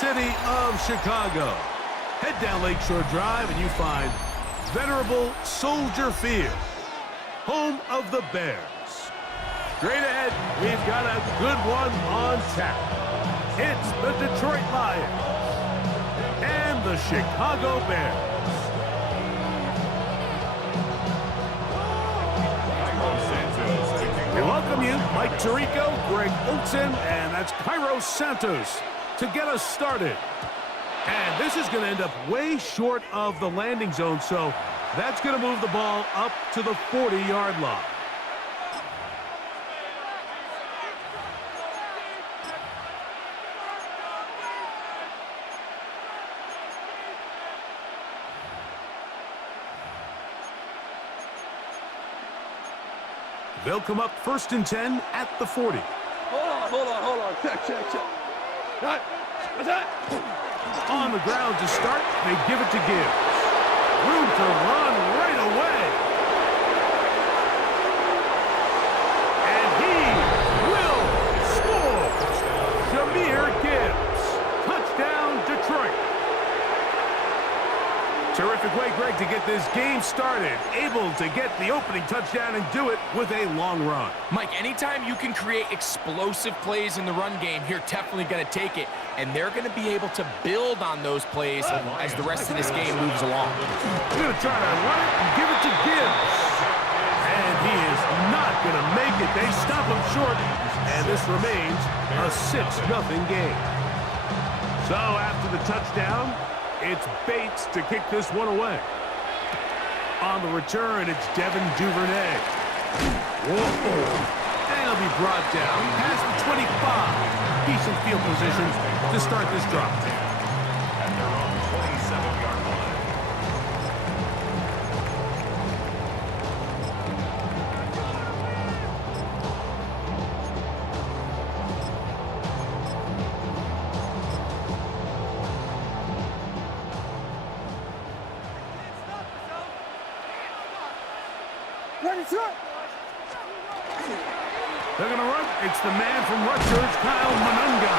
city of Chicago. Head down Lakeshore Drive and you find venerable Soldier Field, home of the Bears. Straight ahead, we've got a good one on tap. It's the Detroit Lions and the Chicago Bears. We welcome you, Mike Tirico, Greg Olsen, and that's Cairo Santos to get us started. And this is going to end up way short of the landing zone, so that's going to move the ball up to the 40-yard line. They'll come up 1st and 10 at the 40. Hold on. Check. Cut. What's that? On the ground to start, they give it to Gibbs. Room to run right away. And he will score. Jahmyr Gibbs. Touchdown, Detroit. Terrific way, Greg, to get this game started. Able to get the opening touchdown and do it with a long run. Mike, anytime you can create explosive plays in the run game, you're definitely going to take it. And they're going to be able to build on those plays as the rest of this game moves along. They're going to try to run it and give it to Gibbs. And he is not going to make it. They stop him short. And this remains a 6-0 game. So after the touchdown, it's Bates to kick this one away. On the return, it's Devin Duvernay. Whoa. And he'll be brought down past the 25. Decent field position to start this drive. At their own 27-yard line. They're going to run. It's the man from Rutgers, Kyle Monunga.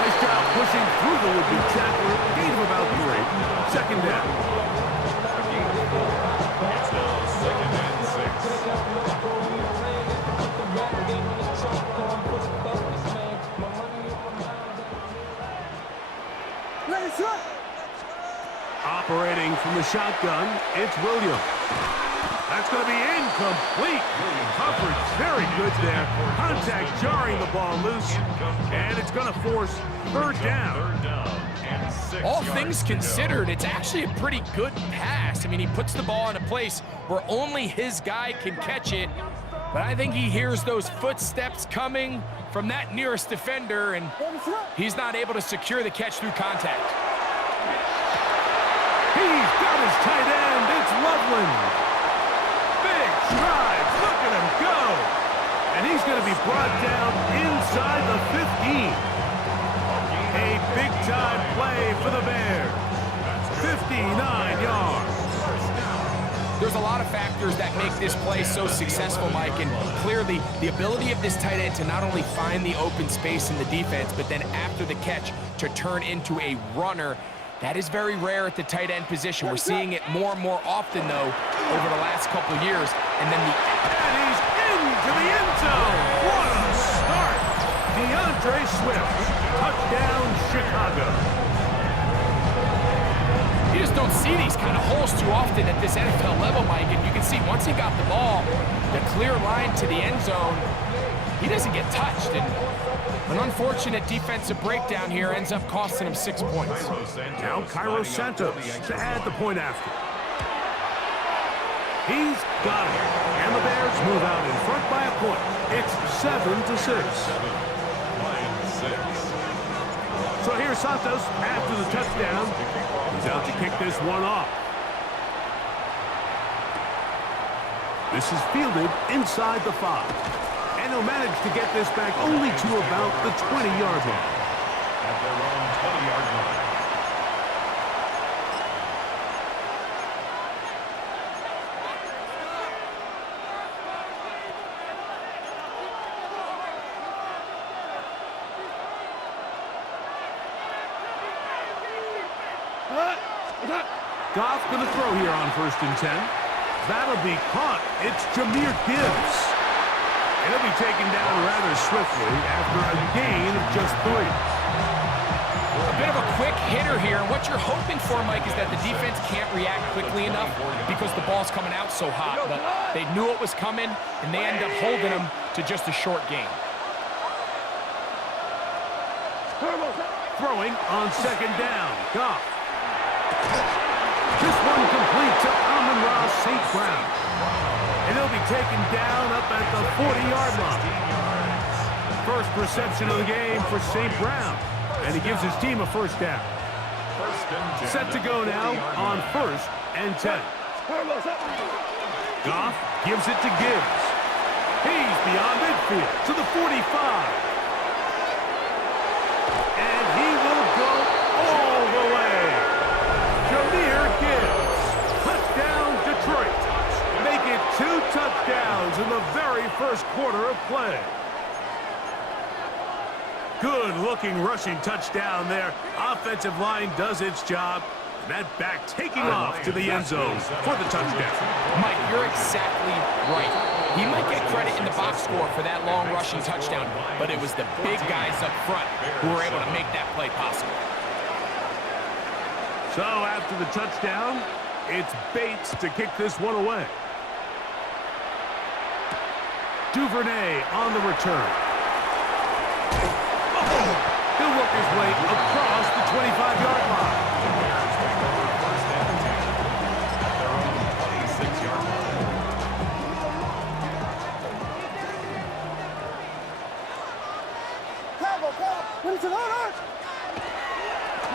Nice job pushing through the would-be tackler. Gain of about 3. Second down. It's now 2nd and 6. Operating from the shotgun, it's Williams. That's going to be incomplete. Coverage very good there. Contact jarring the ball loose. And it's going to force 3rd down. And 6 All yards things to go. considered, it's actually a pretty good pass. I mean, he puts the ball in a place where only his guy can catch it. But I think he hears those footsteps coming from that nearest defender, and he's not able to secure the catch through contact. He's got his tight end. It's Loveland. Big drive. Look at him go. And he's going to be brought down inside the 15. A big-time play for the Bears. 59 yards. There's a lot of factors that make this play so successful, Mike, and clearly the ability of this tight end to not only find the open space in the defense, but then after the catch to turn into a runner. That is very rare at the tight end position. We're seeing it more and more often, though, over the last couple of years. And then And he's into the end zone. What a start. DeAndre Swift. Touchdown, Chicago. You just don't see these kind of holes too often at this NFL level, Mike. And you can see once he got the ball, the clear line to the end zone, he doesn't get touched. And an unfortunate defensive breakdown here ends up costing him 6 points. Now Cairo Santos to add the point after. He's got it. And the Bears move out in front by a point. It's 7-6. So here's Santos after the touchdown. He's out to kick this one off. This is fielded inside the 5. And he'll manage to get this back only to about the 20-yard line. At their own 20-yard line. Goff going to throw here on 1st and 10. That'll be caught. It's Jahmyr Gibbs. And he'll be taken down rather swiftly after a gain of just 3. A bit of a quick hitter here. What you're hoping for, Mike, is that the defense can't react quickly enough because the ball's coming out so hot. But they knew it was coming, and they end up holding them to just a short gain. Throwing on 2nd down. Goff. This one complete to Amon-Ra St. Brown. And he'll be taken down up at the 40-yard line. First reception of the game for St. Brown. And he gives his team a 1st down. Set to go now on 1st and 10. Goff gives it to Gibbs. He's beyond midfield to the 45. And he will go all the way. Jahmyr Gibbs. Touchdown, Detroit. Make it 2 touchdowns in the very first quarter of play. Good-looking rushing touchdown there. Offensive line does its job. And that back taking off to the end zone for the touchdown. Mike, you're exactly right. He might get credit in the box score for that long rushing touchdown, but it was the big guys up front who were able to make that play possible. So after the touchdown, it's Bates to kick this one away. Duvernay on the return. He'll work his way across the 25-yard line.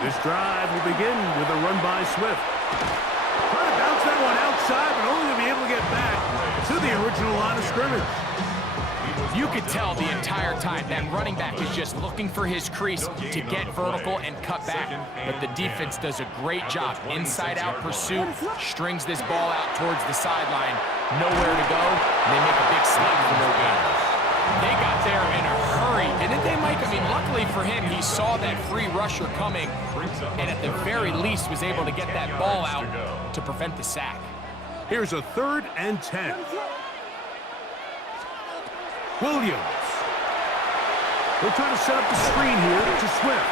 This drive will begin with a run by Swift. Trying to bounce that one outside, but only to be able to get back to the original line of scrimmage. You could tell the entire time that running back is just looking for his crease to get vertical and cut back. But the defense does a great job. Inside-out pursuit, strings this ball out towards the sideline. Nowhere to go, and they make a big slide for no gain. They got there in a hurry, didn't they, Mike? I mean, luckily for him, he saw that free rusher coming, and at the very least was able to get that ball out to prevent the sack. Here's a 3rd and 10. Williams. They'll try to set up the screen here to Swift.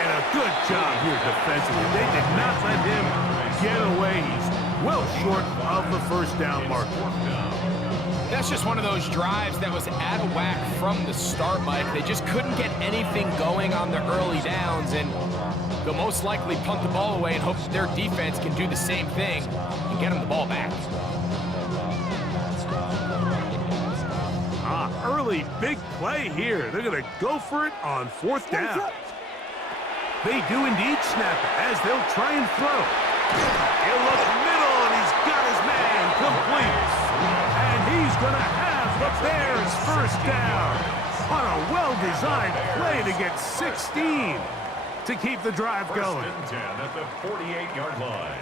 And a good job here defensively. They did not let him get away. He's well short of the 1st down marker. That's just one of those drives that was out of whack from the start, Mike. They just couldn't get anything going on the early downs, and they'll most likely punt the ball away and hope that their defense can do the same thing and get them the ball back. Early big play here. They're going to go for it on 4th down. They do indeed snap it as they'll try and throw. He'll look middle, and he's got his man complete. And he's going to have the Bears 1st down on a well-designed play to get 16 to keep the drive going. 1st and 10 at the 48-yard line.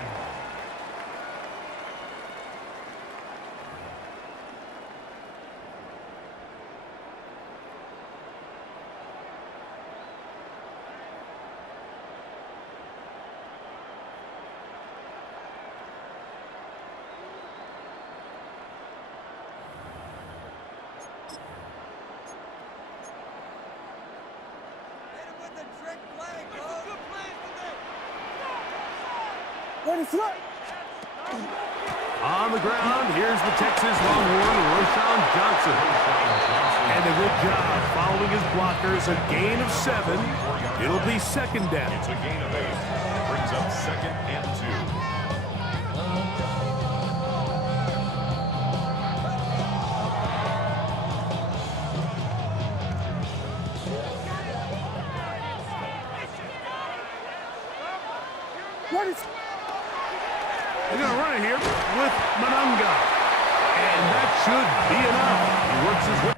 On the ground, here's the Texas Longhorn, Roschon Johnson. And a good job following his blockers, a gain of 7. It'll be 2nd down. It's a gain of 8. Brings up 2nd and 2. They're going to run it here with Manunga. And that should be enough. He works his way.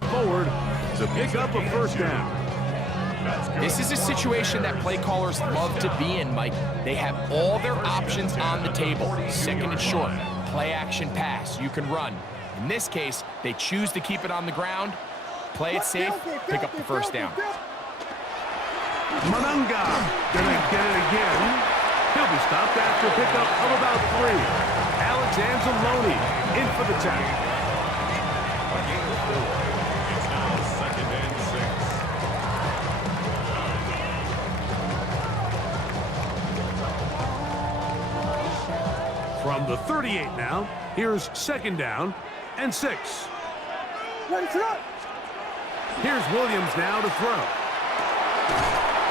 Forward to pick up a first down. This is a situation that play callers love to be in, Mike. They have all their options on the table. Second and short, play action pass, you can run. In this case, they choose to keep it on the ground, play it safe, pick up the first down. Manunga gonna get it again. He'll be stopped after a pickup of about 3. Alex Anzalone in for the tackle. It's now 2nd and 6. From the 38 now, here's 2nd down and 6. Here's Williams now to throw.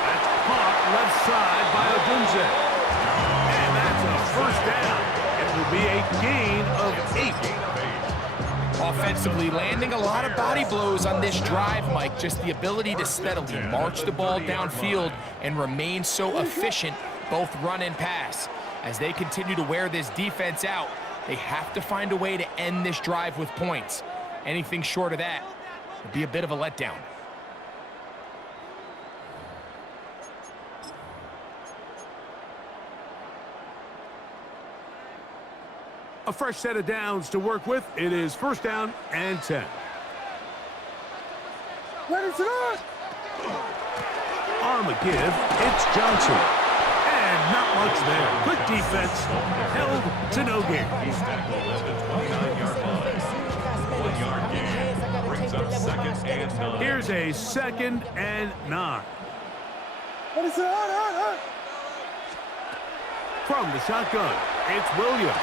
That's caught left side by Odunze. And that's a first down. It will be a gain of 8. Offensively, landing a lot of body blows on this drive, Mike. Just the ability to steadily march the ball downfield and remain so efficient, both run and pass. As they continue to wear this defense out, they have to find a way to end this drive with points. Anything short of that would be a bit of a letdown. A fresh set of downs to work with. It is 1st down and 10. On the give, it's Johnson. And not much there. Good defense. Held to no gain. He's tackled at the 29-yard line. 1-yard gain brings up 2nd and 9. Here's a 2nd and 9. From the shotgun, it's Williams.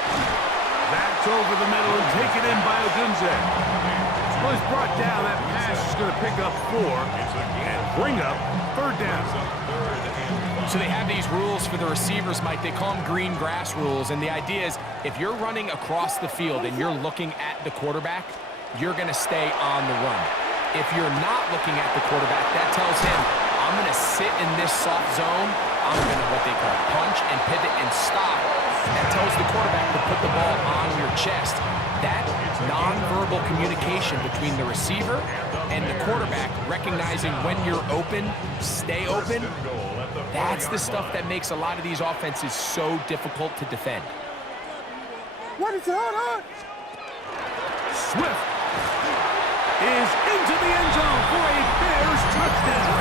That's over the middle and taken in by Odunze. Well, he's brought down. That pass is going to pick up 4 and bring up 3rd down. So they have these rules for the receivers, Mike. They call them green grass rules. And the idea is if you're running across the field and you're looking at the quarterback, you're going to stay on the run. If you're not looking at the quarterback, that tells him, I'm going to sit in this soft zone. I'm going to what they call punch and pivot and stop. That tells the quarterback to put the ball on your chest. That nonverbal communication between the receiver and the quarterback, recognizing when you're open, stay open, that's the stuff that makes a lot of these offenses so difficult to defend. Swift is into the end zone for a Bears touchdown.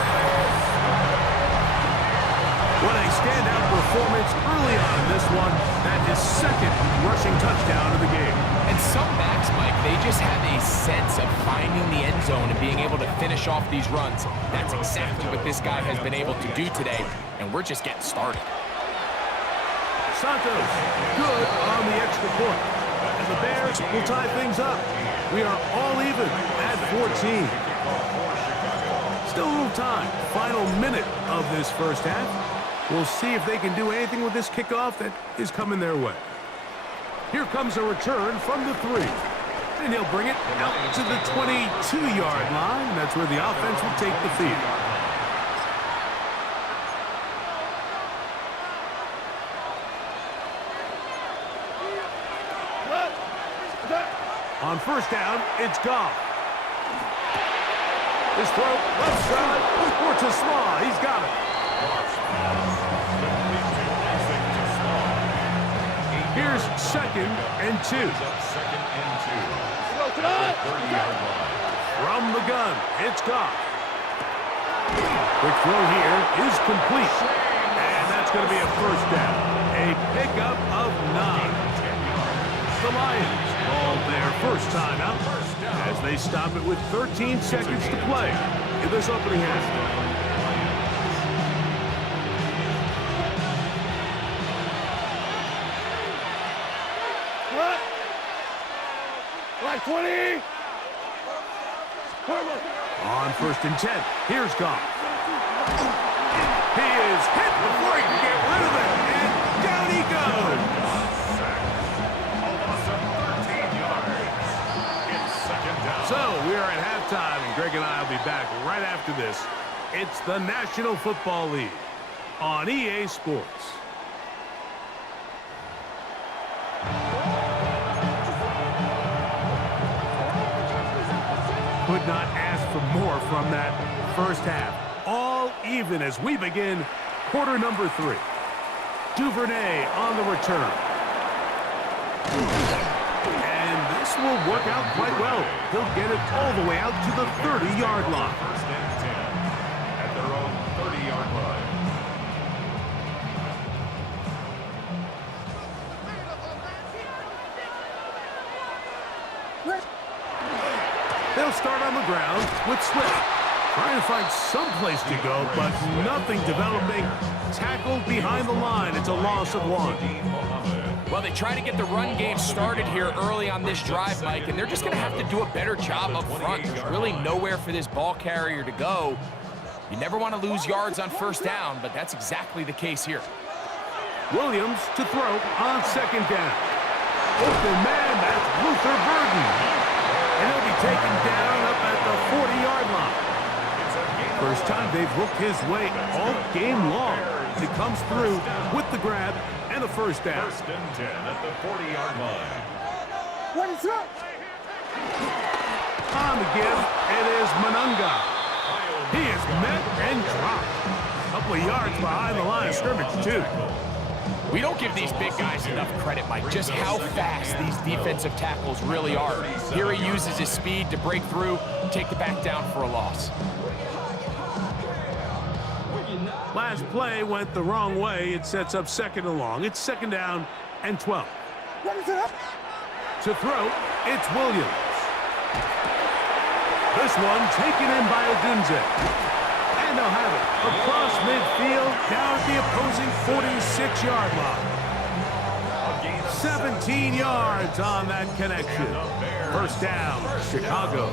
What a standout performance early on in this one. That is 2nd rushing touchdown of the game. And some backs, Mike, they just have a sense of finding the end zone and being able to finish off these runs. That's exactly what this guy has been able to do today, and we're just getting started. Santos, good on the extra point. And the Bears will tie things up. We are all even at 14. Still a little time. Final minute of this first half. We'll see if they can do anything with this kickoff that is coming their way. Here comes a return from the 3. And he'll bring it out to the 22-yard line. That's where the offense will take the field. On 1st down, it's Goff. His throw, left side, for Tasma. He's got it. Here's 2nd and 2. 2nd and 2. 30-yard line. From the gun, it's Goff. Quick throw here is complete. And that's going to be a first down. A pickup of 9. The Lions called their first timeout as they stop it with 13 seconds to play in this opening half. Like 20. On 1st and 10, here's Goff. He is hit before he can get rid of it, and down he goes. Almost 13 yards. It's 2nd down. So we are at halftime, and Greg and I will be back right after this. It's the National Football League on EA Sports. could not ask for more from that first half. All even as we begin quarter number 3. Duvernay on the return. And this will work out quite well. He'll get it all the way out to the 30-yard line. First and 10 at their own 30-yard line. They'll start on the ground with Swift. Trying to find some place to go, but nothing developing. Tackled behind the line. It's a loss of 1. Well, they try to get the run game started here early on this drive, Mike, and they're just going to have to do a better job up front. There's really nowhere for this ball carrier to go. You never want to lose yards on first down, but that's exactly the case here. Williams to throw on second down. Open man, that's Luther Burden. And he'll be taken down up at the 40-yard line. First time they've looked his way all game long. He comes through with the grab and a first down. First and 10 at the 40-yard line. What is up? On the give, it is Manunga. He is met and dropped. A couple of yards behind the line of scrimmage, too. We don't give these big guys enough credit, Mike, just how fast these defensive tackles really are. Here he uses his speed to break through, take the back down for a loss. Last play went the wrong way. It sets up second and long. It's second down and 12. What is it up? To throw, it's Williams. This one taken in by Odunze. And they'll have it across midfield down at the opposing 46-yard line. 17 yards on that connection. First down, Chicago.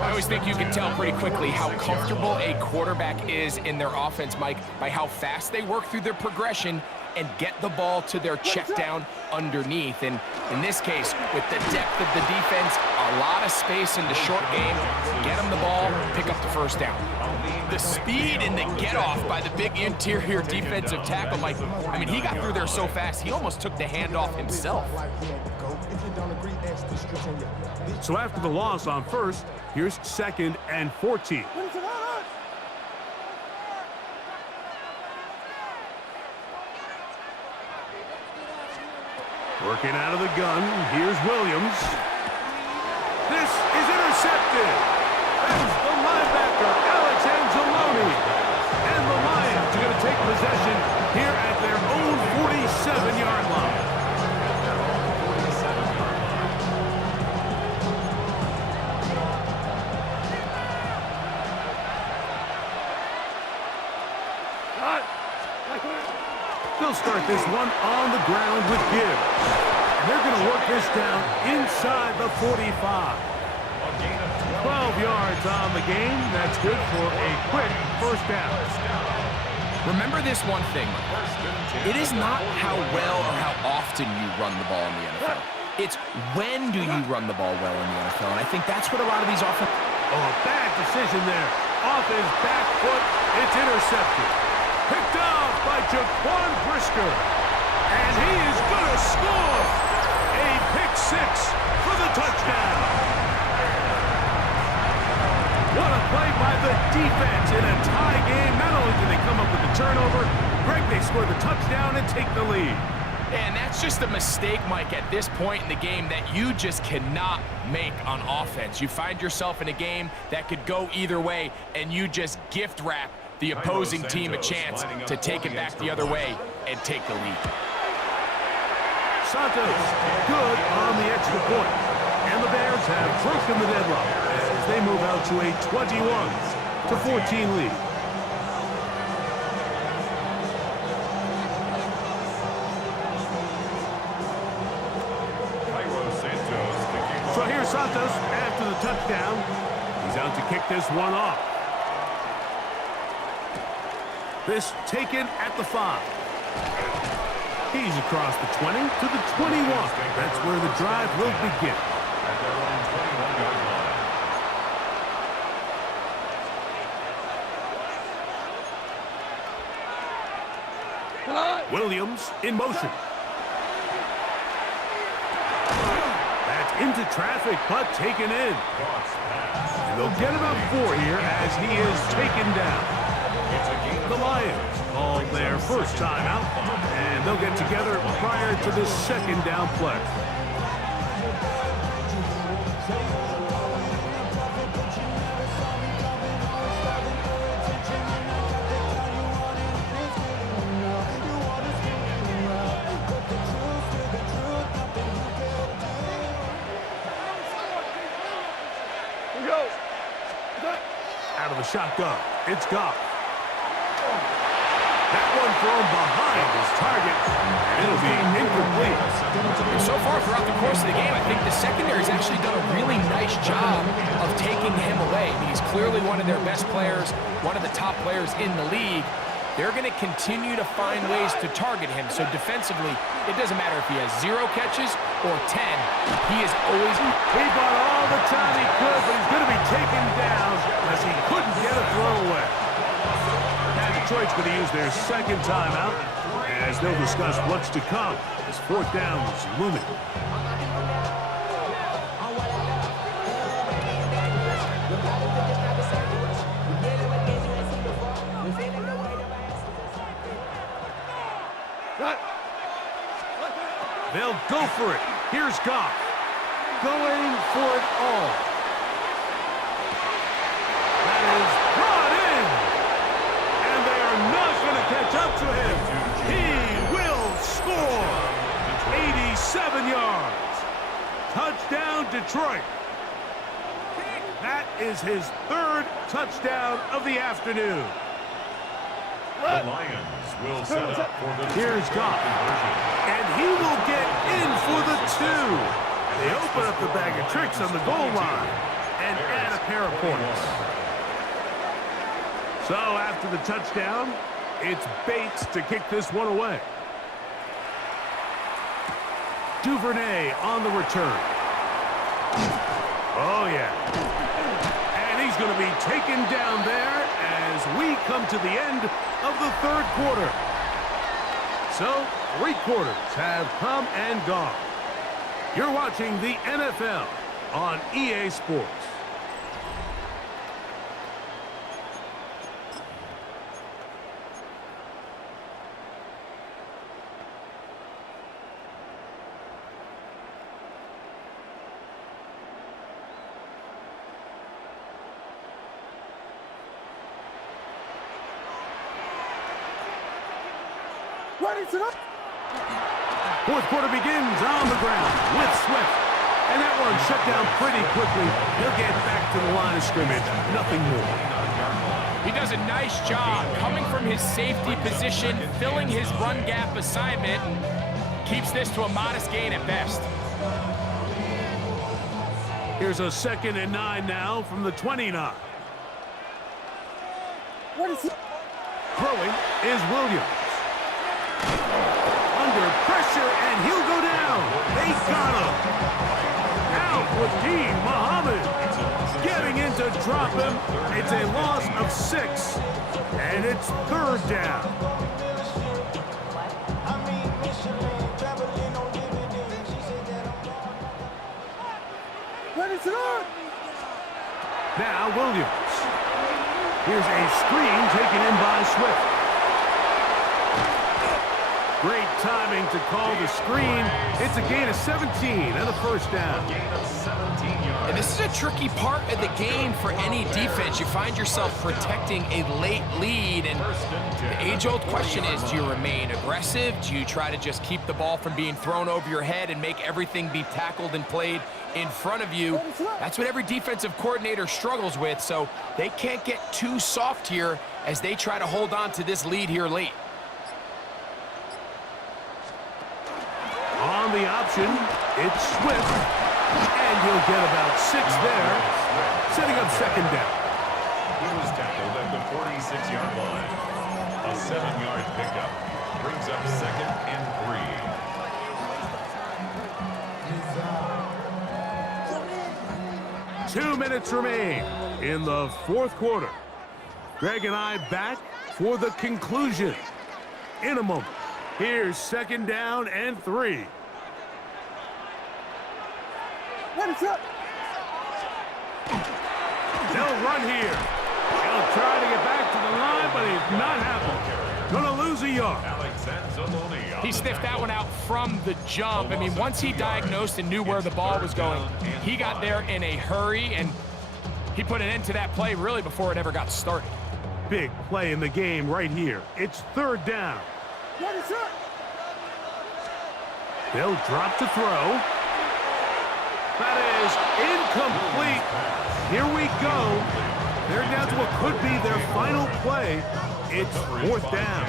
I always think you can tell pretty quickly how comfortable a quarterback is in their offense, Mike, by how fast they work through their progression and get the ball to their check down underneath. And in this case, with the depth of the defense, a lot of space in the short game, get them the ball, pick up the first down. The speed and the get-off by the big interior defensive tackle, Mike, I mean, he got through there so fast, he almost took the handoff himself. So after the loss on first, here's second and 14. Working out of the gun, here's Williams. This is intercepted. That's the linebacker, Alex Angeloni. And the Lions are going to take possession here at their own 47-yard line. They'll start this one on the ground with Gibbs. And they're going to work this down inside the 45. 12 yards on the game. That's good for a quick first down. Remember this one thing. It is not how well or how often you run the ball in the NFL. It's when do you run the ball well in the NFL. And I think that's what a lot of these offense... Oh, a bad decision there. Off his back foot, it's intercepted. Picked off by Jaquan Brisker. And he is going to score. A pick six for the touchdown. What a play by the defense in a tie game. Not only did they come up with the turnover, Greg, they score the touchdown and take the lead. And that's just a mistake, Mike, at this point in the game that you just cannot make on offense. You find yourself in a game that could go either way, and you just gift wrap the opposing team a chance to take it back the other way and take the lead. Santos good on the extra point. And the Bears have broken the deadlock as they move out to a 21-14 lead. So here's Santos after the touchdown. He's out to kick this one off. This taken at the 5. He's across the 20 to the 21. That's where the drive will begin. Williams in motion. That's into traffic, but taken in. And they'll get about 4 here as he is taken down. The Lions call their first timeout, and they'll get together prior to this second down play. Out of the shotgun, it's Goff. That one thrown behind his target, and it'll be incomplete. And so far throughout the course of the game, I think the secondary has actually done a really nice job of taking him away. I mean, he's clearly one of their best players, one of the top players in the league. They're going to continue to find ways to target him. So defensively, it doesn't matter if he has 0 catches or 10. He is always... He bought all the time he could, but he's going to be taken down as he couldn't get a throw away. Now Detroit's going to use their second timeout as they'll discuss what's to come as 4th down is looming. They'll go for it. Here's Goff. Going for it all. That is brought in. And they are not going to catch up to him. He will score. 87 yards. Touchdown, Detroit. That is his 3rd touchdown of the afternoon. The Lions will set up for the Here's Goff. And he will get in for the 2. They open up the bag of tricks on the goal line and add a pair of points. So after the touchdown, it's Bates to kick this one away. Duvernay on the return. Oh, yeah. And he's going to be taken down there as we come to the end of the 3rd quarter. So 3 quarters have come and gone. You're watching the NFL on EA Sports. Ready to go. 4th quarter begins on the ground with Swift. And that one shut down pretty quickly. He'll get back to the line of scrimmage. Nothing more. He does a nice job coming from his safety position, filling his run gap assignment, and keeps this to a modest gain at best. Here's a 2nd and 9 now from the 29. What is it? Throwing is Williams. Under pressure, and he'll go down. They got him. Out with Dean Muhammad. Getting in to drop him. It's a loss of 6, and it's 3rd down. Ready to go. Now Williams. Here's a screen taken in by Swift. Great timing to call the screen. It's a gain of 17 and a 1st down. And this is a tricky part of the game for any defense. You find yourself protecting a late lead, and the age-old question is, do you remain aggressive? Do you try to just keep the ball from being thrown over your head and make everything be tackled and played in front of you? That's what every defensive coordinator struggles with, so they can't get too soft here as they try to hold on to this lead here late. On the option, it's Swift, and he'll get about 6 there, setting up 2nd down. He was tackled at the 46-yard line. A 7-yard pickup brings up 2nd and 3. 2 minutes remain in the 4th quarter. Greg and I back for the conclusion in a moment. Here's 2nd down and 3. What is up? They'll run here. He'll try to get back to the line, but he's not happening. Gonna lose a yard. He sniffed that one out from the jump. I mean, once he diagnosed and knew where the ball was going, he got there in a hurry, and he put an end to that play really before it ever got started. Big play in the game right here. It's third down. What is up? They'll drop to throw. That is incomplete. Here we go. They're down to what could be their final play. It's fourth down.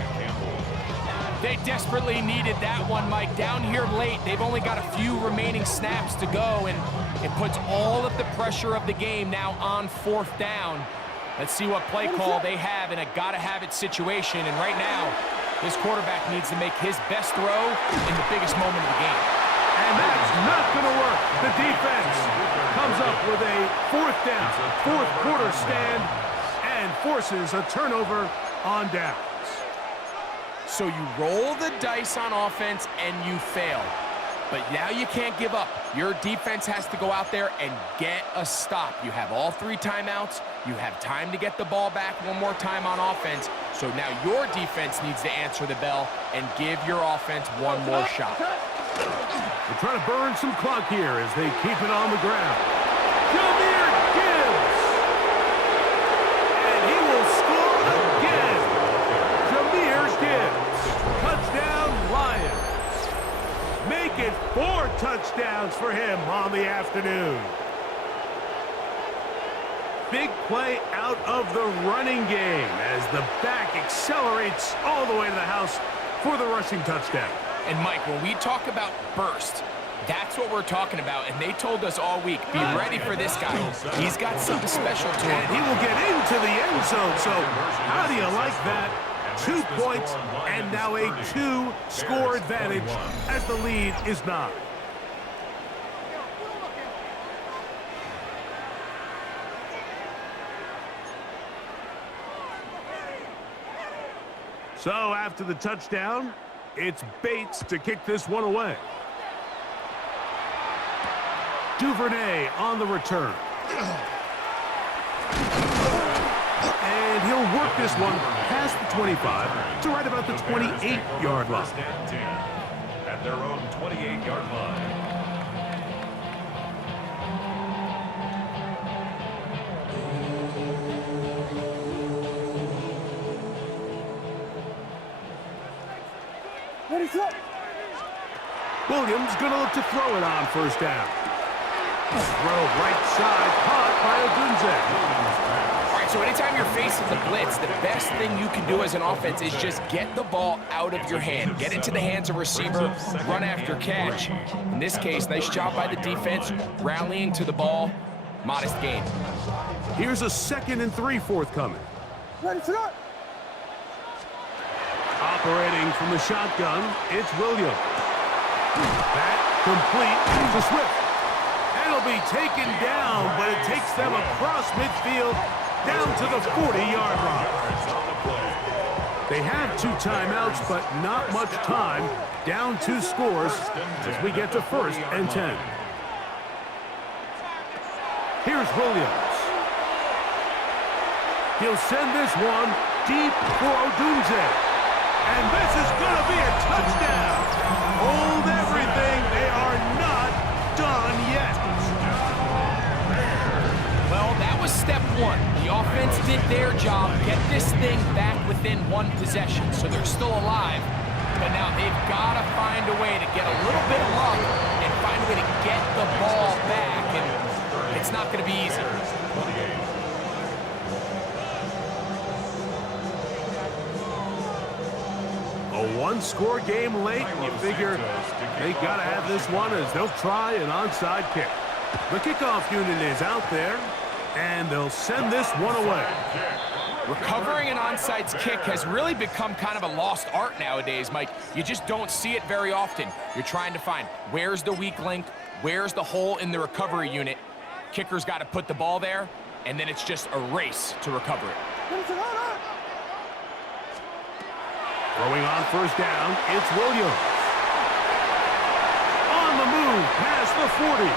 They desperately needed that one, Mike. Down here late, they've only got a few remaining snaps to go, and it puts all of the pressure of the game now on fourth down. Let's see what play call they have in a gotta-have-it situation, and right now, this quarterback needs to make his best throw in the biggest moment of the game. And that's not going to work. The defense comes up with a fourth down, fourth quarter stand, and forces a turnover on downs. So you roll the dice on offense and you fail. But now you can't give up. Your defense has to go out there and get a stop. You have all 3 timeouts. You have time to get the ball back one more time on offense. So now your defense needs to answer the bell and give your offense one more shot. They're trying to burn some clock here as they keep it on the ground. Jameer Gibbs! And he will score again. Jameer Gibbs. Touchdown, Lions. Make it 4 touchdowns for him on the afternoon. Big play out of the running game as the back accelerates all the way to the house for the rushing touchdown. And Mike, when we talk about burst, that's what we're talking about. And they told us all week, be ready for this guy. He's got something special to him. And he will get into the end zone. So how do you like that? 2 points and now a 2-score advantage as the lead is 9. So after the touchdown, it's Bates to kick this one away. Duvernay on the return. And he'll work this one past the 25 to right about the 28-yard line. At their own 28-yard line. What is up? Williams going to look to throw it on first down. Throw right side, caught by Odunze. All right, so anytime you're facing the blitz, the best thing you can do as an offense is just get the ball out of your hand. Get into the hands of receiver, run after catch. In this case, nice job by the defense, rallying to the ball. Modest gain. Here's a 2nd and 3 forthcoming. Ready to go. Operating from the shotgun, it's Williams. That complete to Swift. And it'll be taken down, but it takes them across midfield down to the 40-yard line. They have 2 timeouts, but not much time. Down 2 scores as we get to 1st and 10. Here's Williams. He'll send this one deep for Odunze. And this is going to be a touchdown. Hold everything. They are not done yet. Well, that was step 1. The offense did their job, get this thing back within 1 possession, so they're still alive. But now they've got to find a way to get a little bit of luck and find a way to get the ball back, and it's not going to be easy. A 1-score game late, and you figure they got to have this one as they'll try an onside kick. The kickoff unit is out there, and they'll send this one away. Recovering an onside kick has really become kind of a lost art nowadays, Mike. You just don't see it very often. You're trying to find where's the weak link, where's the hole in the recovery unit. Kicker's got to put the ball there, and then it's just a race to recover it. Throwing on first down, it's Williams. On the move, past the 40.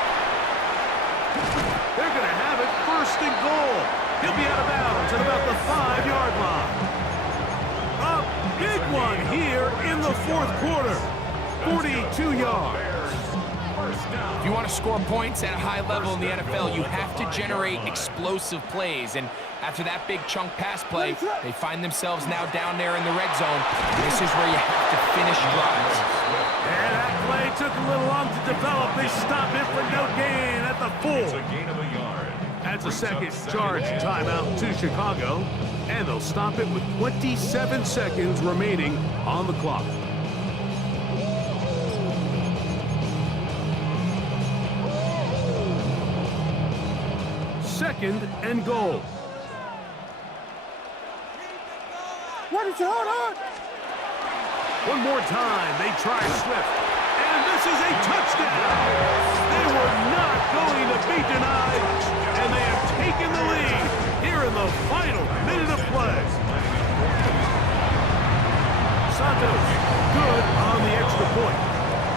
They're going to have it first and goal. He'll be out of bounds at about the 5-yard line. A big one here in the fourth quarter. 42 yards. If you want to score points at a high level in the NFL, you have to generate explosive plays. And after that big chunk pass play, they find themselves now down there in the red zone. This is where you have to finish drives. And that play took a little long to develop. They stopped it for no gain at the 4. A gain of a yard. That's a second charge timeout to Chicago. And they'll stop it with 27 seconds remaining on the clock. Second and goal. What is hold on? One more time, they try Swift. And this is a touchdown. They were not going to be denied. And they have taken the lead here in the final minute of play. Santos, good on the extra point.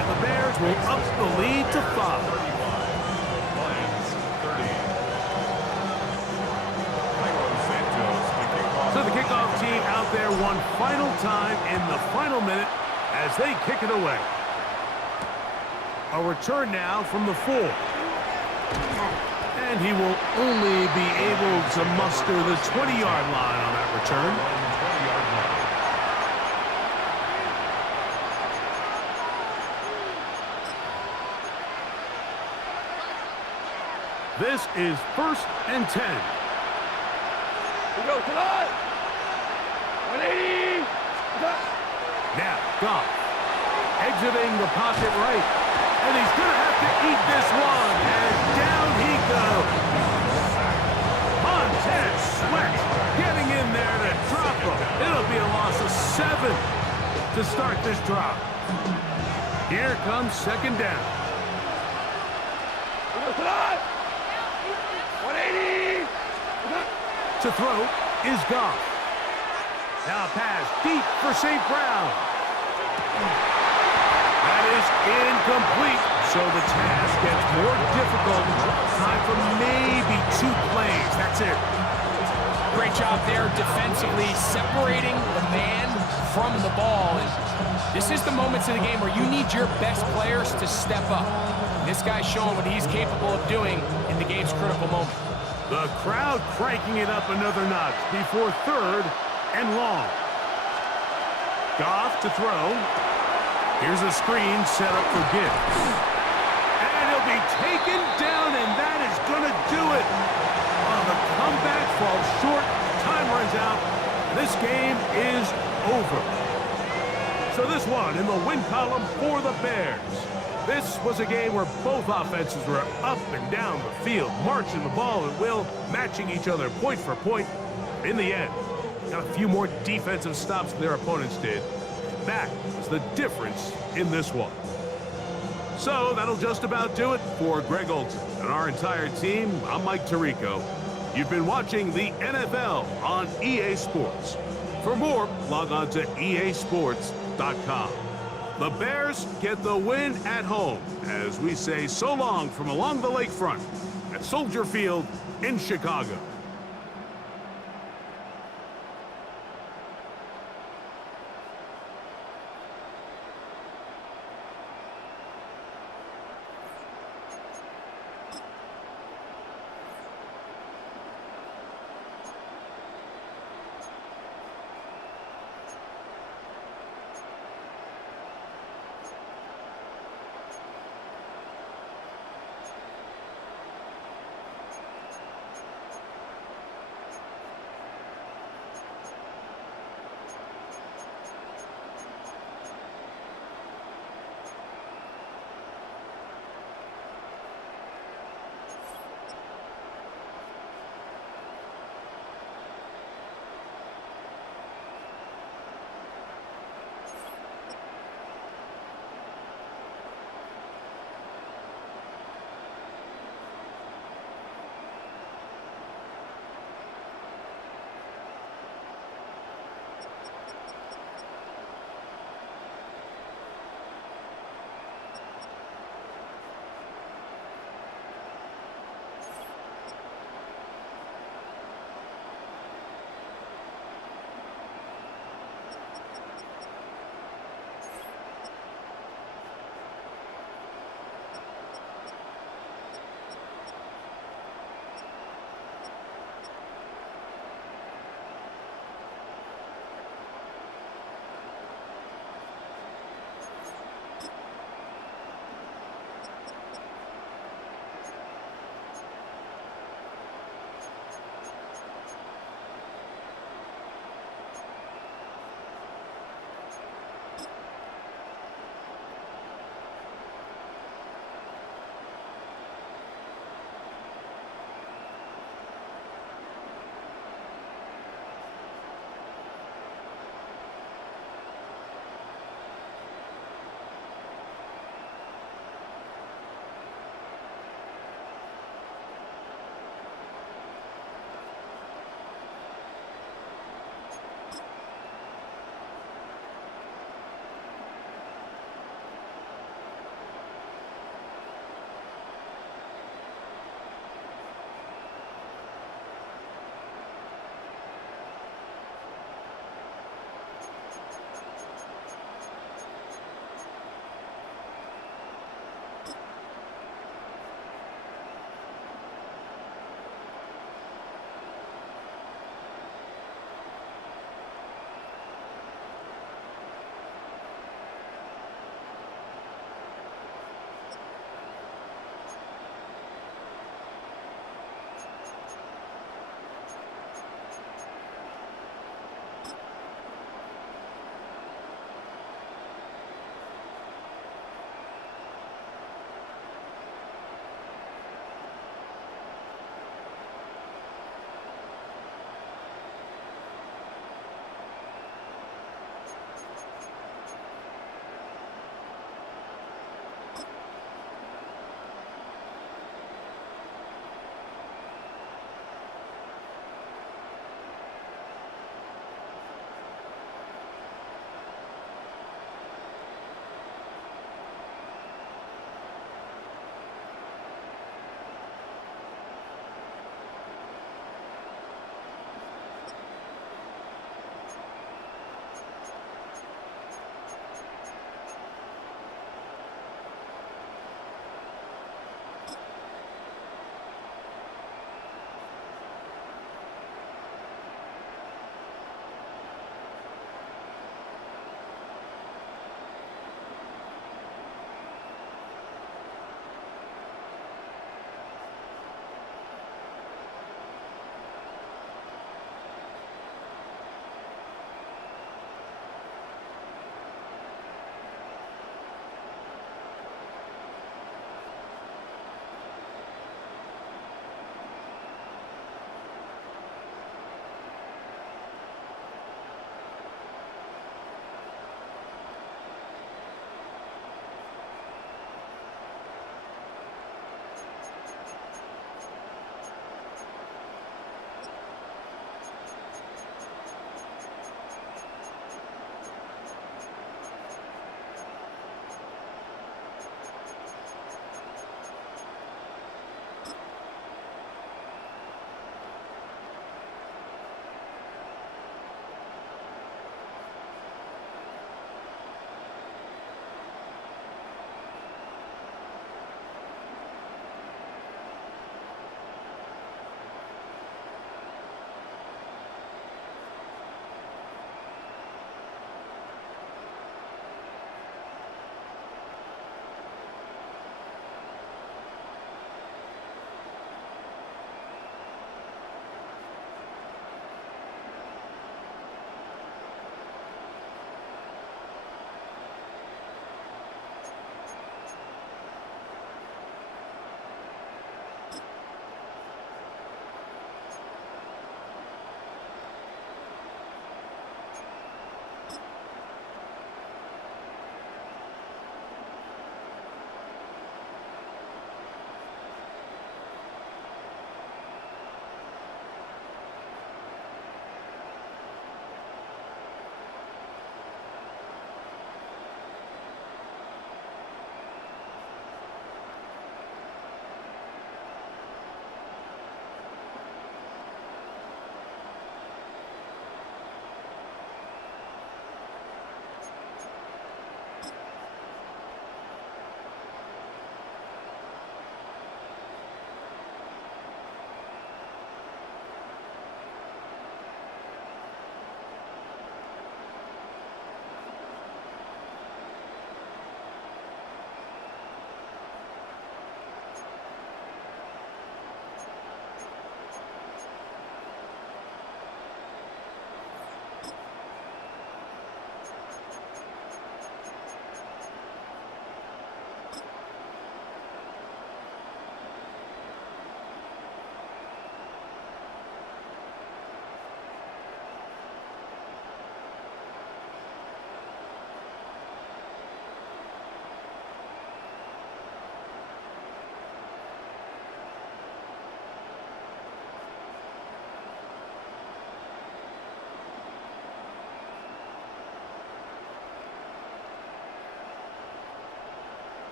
And the Bears will up the lead to 5. So the kickoff team out there one final time in the final minute as they kick it away. A return now from the 4. And he will only be able to muster the 20-yard line on that return. This is 1st and 10. We go tonight. 180. Now, Goff exiting the pocket right. And he's going to have to eat this one. And down he goes. Montez Sweat getting in there to drop him. It'll be a loss of 7 to start this drive. Here comes second down. We go tonight. 180. To throw is Goff. Now a pass deep for St. Brown. That is incomplete, so the task gets more difficult. Time for maybe 2 plays. That's it. Great job there defensively, separating the man from the ball. And this is the moments in the game where you need your best players to step up. And this guy's showing what he's capable of doing in the game's critical moment. The crowd cranking it up another notch before 3rd and long. Goff to throw. Here's a screen set up for Gibbs. And he'll be taken down, and that is going to do it. The comeback falls short. Time runs out. This game is over. So this one in the win column for the Bears. This was a game where both offenses were up and down the field, marching the ball at will, matching each other point for point. In the end, got a few more defensive stops than their opponents did. That was the difference in this one. So that'll just about do it for Greg Olson and our entire team. I'm Mike Tirico. You've been watching the NFL on EA Sports. For more, log on to easports.com. The Bears get the win at home as we say so long from along the lakefront at Soldier Field in Chicago.